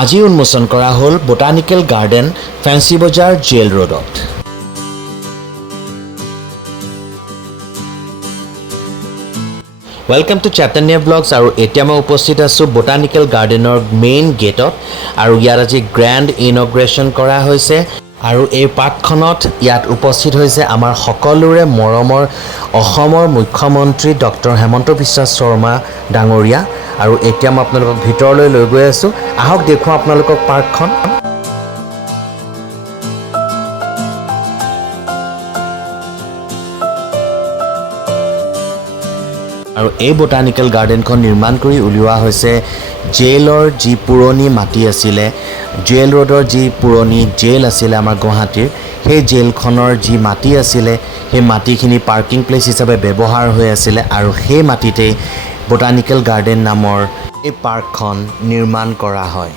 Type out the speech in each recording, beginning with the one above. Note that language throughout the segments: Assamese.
আজি উন্মোচন কৰা হ'ল বোটানিকেল গাৰ্ডেন ফেন্সি বজাৰ জেল ৰোডত। वेलकम टू चैतन्य ब्लॉग्स और एतिया मैं उपस्थित आसो बोटानिकल गार्डेनर मेन गेटत और यार आज ग्रैंड इनग्रेशन करा होइसे और এই পাৰ্কখনত ইয়াত উপস্থিত হৈছে আমাৰ সকলোৰে মৰমৰ অসমৰ মুখ্যমন্ত্ৰী ডক্টৰ হেমন্ত বিশ্ব শৰ্মা ডাঙৰীয়া আৰু এতিয়া মই আপোনালোকক ভিতৰলৈ লৈ গৈ আছো। আহক দেখো আপোনালোকক পাৰ্কখন। আৰু এই বোটানিকেল গাৰ্ডেনখন নিৰ্মাণ কৰি উলিওৱা হৈছে জেলৰ যি পুৰণি মাটি আছিলে, জেল ৰোডৰ যি পুৰণি জেল আছিলে আমাৰ গুৱাহাটীৰ, সেই জেলখনৰ যি মাটি আছিলে সেই মাটিখিনি পাৰ্কিং প্লেচ হিচাপে ব্যৱহাৰ হৈ আছিলে আৰু সেই মাটিতেই বোটানিকেল গাৰ্ডেন নামৰ এই পাৰ্কখন নিৰ্মাণ কৰা হয়।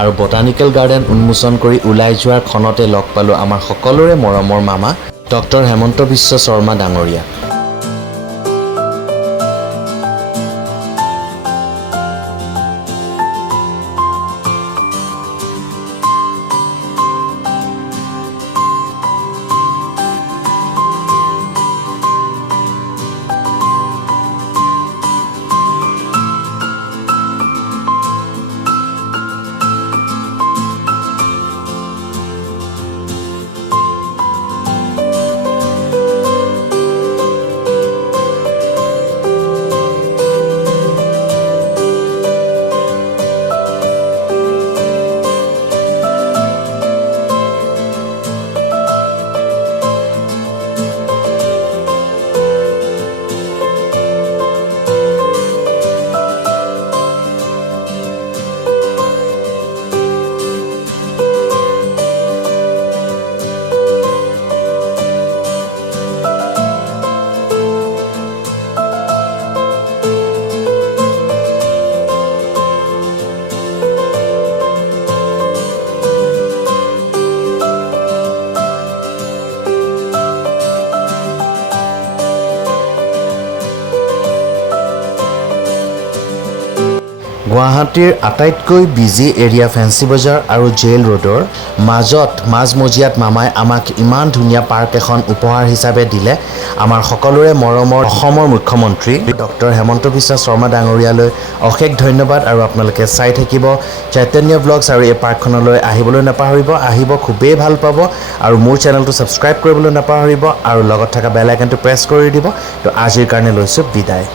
আৰু বোটানিকেল গাৰ্ডেন উন্মোচন কৰি ওলাই যোৱাৰ ক্ষণতে লগ পালো আমাৰ সকলোৰে মৰমৰ মামা ডক্টৰ হেমন্ত বিশ্ব শৰ্মা ডাঙৰীয়া। গুৱাহাটীৰ আটাইতকৈ বিজি এৰিয়া ফেন্সি বজাৰ আৰু জেল ৰোডৰ মাজমজিয়াত মামাই আমাক ইমান ধুনীয়া পাৰ্ক এখন উপহাৰ হিচাপে দিলে। আমাৰ সকলোৰে মৰমৰ অসমৰ মুখ্যমন্ত্ৰী ডক্টৰ হেমন্ত বিশ্ব শৰ্মা ডাঙৰীয়ালৈ অশেষ ধন্যবাদ। আৰু আপোনালোকে চাই থাকিব চৈতন্য ব্লগছ আৰু এই পাৰ্কখনলৈ আহিবলৈ নাপাহৰিব। আহিব, খুবেই ভাল পাব। আৰু মোৰ চেনেলটো ছাবস্ক্ৰাইব কৰিবলৈ নাপাহৰিব আৰু লগত থকা বেল আইকনটো প্ৰেছ কৰি দিব। তো আজিৰ কাৰণে লৈছোঁ বিদায়।